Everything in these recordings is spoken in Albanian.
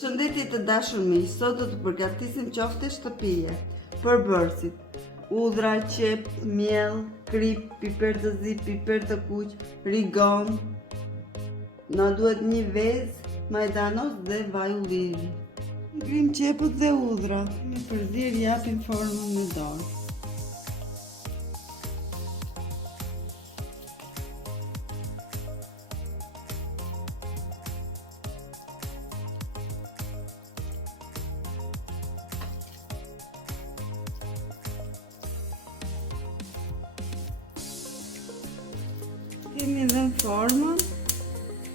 Shëndetje të dashur miq, sot do të përgatisim qofte shtëpie. Përbërësit: udhra, qep, miell, krip, piper të zi, piper të kuq, rigon. Na duhet një vezë, majdanos dhe vaj ulliri. Ngrim qepët dhe udhra. Me përzierje japim formën në dorë. Kemi dhe në formën,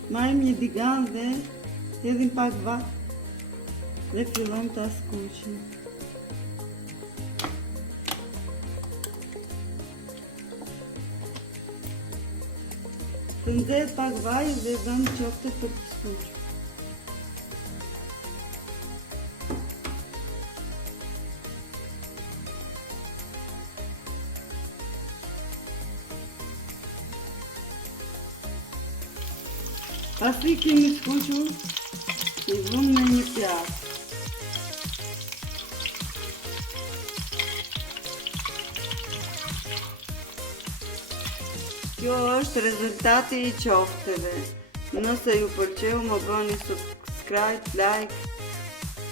marrim një digan dhe hedhim pak vaj dhe fillojmë ta skuqim. Të nxehet pak vaj dhe vëmë qofte për të skuqur. Pasi kemi skuqur, i vëmë në një pjatë. Kjo është rezultati i qofteve. Nëse ju pëlqeu, më bëni subscribe, like,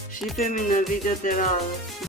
shihemi në videot e radhës.